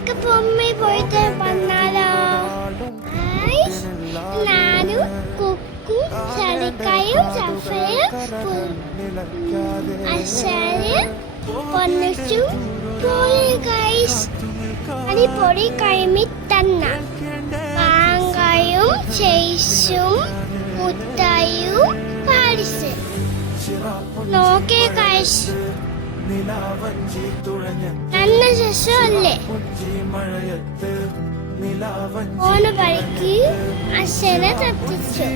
നമുക്ക് പൊമ്മി പോയിട്ട് വന്നാലോ? ഞാനും കുക്കും ശരിക്കായും സഫയും അശയും പൊന്നിച്ചും പോയി ഗൈസ്. അടിപൊളി കഴിമിത്തന്ന മാങ്ങയും ചേച്ചും മുട്ടായും പാരിസ് നോക്കേ ഗൈസ്. നല്ല രസമല്ലേ? ഓന് പഴിക്ക് അച്ഛനെ തട്ടിച്ചു,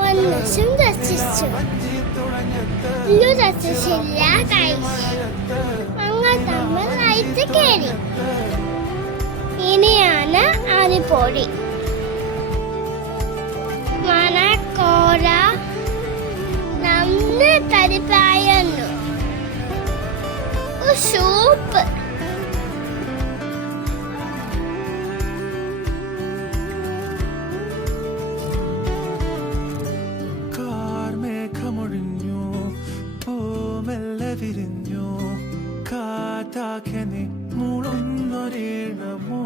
പൊന്നിച്ചും തട്ടിച്ചു. ഇല്ലു തട്ടിച്ചില്ല ഗൈസ്. ഞങ്ങൾ തമ്മിൽ ലൈറ്റ് കയറി. ഇനിയാണ് അടിപൊളി മണക്കോര നന്ന തരിപ്പായിരുന്നു. സൂപ്പ് കാർമേഘമൊഴിഞ്ഞു, പൂമെല്ലെ വിരിഞ്ഞു, കാറ്റാകെ മൂളുന്നൊരീണമോ.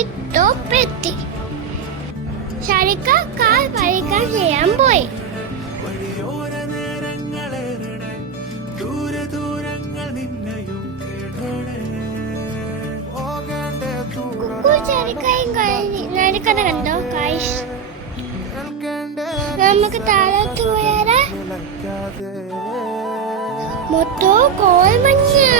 ഇട്ടോ പെട്ടി ശരിക്ക കാൽ പഴിക്കാൻ ചെയ്യാൻ പോയി. വഴിയോര നേരങ്ങളേറെ ദൂരെ ദൂരങ്ങൾ നിന്നെയും നടക്കണ കണ്ടോ കായ്സ്? നമുക്ക് താഴോട്ട് പോയാലേ മൊത്തം കോൾമഞ്ഞ്.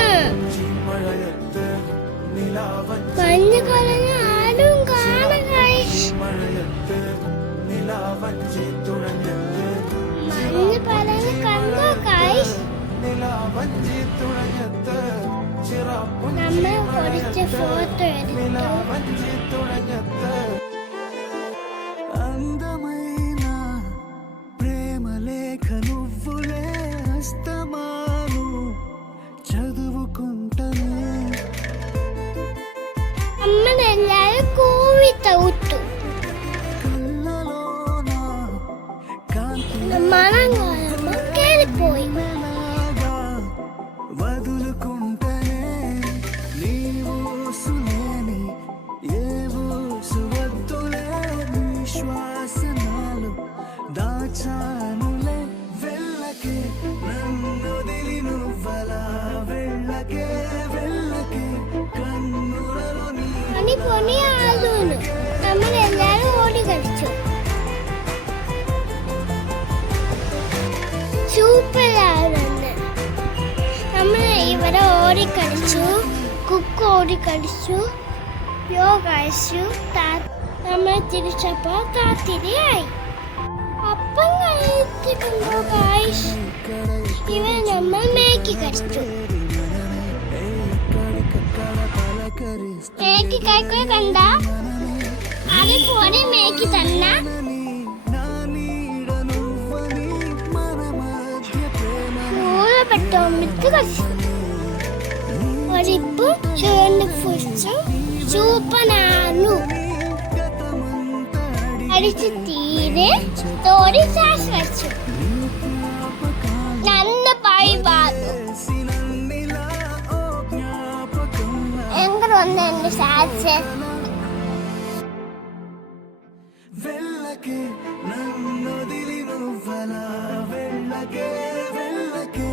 മഞ്ഞ് കളഞ്ഞ ആരും കാണാം കായ്സ്. മഞ്ഞ് പറഞ്ഞ് കണ്ടോ കായ്സ്? നമ്മൾ കുറച്ച് ഫോട്ടോ എടുത്തു. అందమైన ప్రేమలేఖ నువ్వులే హస్తమాను చదువుకుంటనే. അമ്മനെല്ലാരും കൂവി തൗത്തു. కళ్ళలోన కాంతి മണം കേറിപ്പോയി. వదులుకుంటనే నీవు సులేని ఏవో సువద్దులే విశ్వాసనాలు దాచానులే. వెళ్ళకే నన్నొదిలి నువ్వలా వెళ్ళకే వెళ్ళకే కన్నులలో నీ പണി പൊണിയാകുന്നു. നമ്മളെല്ലാരും ഓടി കളിച്ചു. സൂപ്പറാണ്. നമ്മൾ ഇവിടെ ഓടിക്കളിച്ചു, കുക്ക് ഓടിക്കളിച്ചു, യോ കഴിച്ചു. നമ്മൾ തിരിച്ചപ്പോ താത്തിരിയായി. അപ്പം കഴിച്ചിട്ടുണ്ടോ ഗായ്സ്? ഇവ നമ്മൾ മേക്കി കഴിച്ചു. മേക്കി കഴിക്കുക കണ്ട അതുപോലെ മേക്കി തന്ന പെട്ടോമിട്ട് കഴിച്ചു. ഒരിപ്പു ചുവന്ന് ഫുഡിച്ചു സൂപ്പനാണു. അടിച്ച് തീരെ തോരി സാസ് വെച്ചു. നല്ല പൈബാതു എങ്ങനെ വന്ന എന്റെ സാസ്. వెళ్ళకే నన్నొదిలి నువ్వలా వెళ్ళకే వెళ్ళకే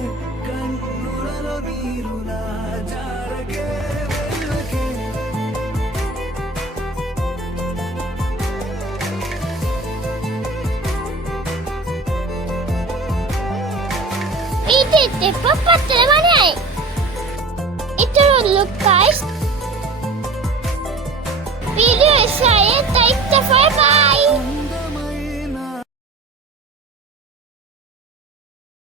కన్నులలో నీరులా జారకే వెళ్ళకే. ഇപ്പൊ 10 മണിയായി. ഇത്രേ ഉള്ളൂ ഗൈസ്. വീഡിയോ ഇഷ്ടമായ ലൈക്ക്, സബ്സ്ക്രൈബ്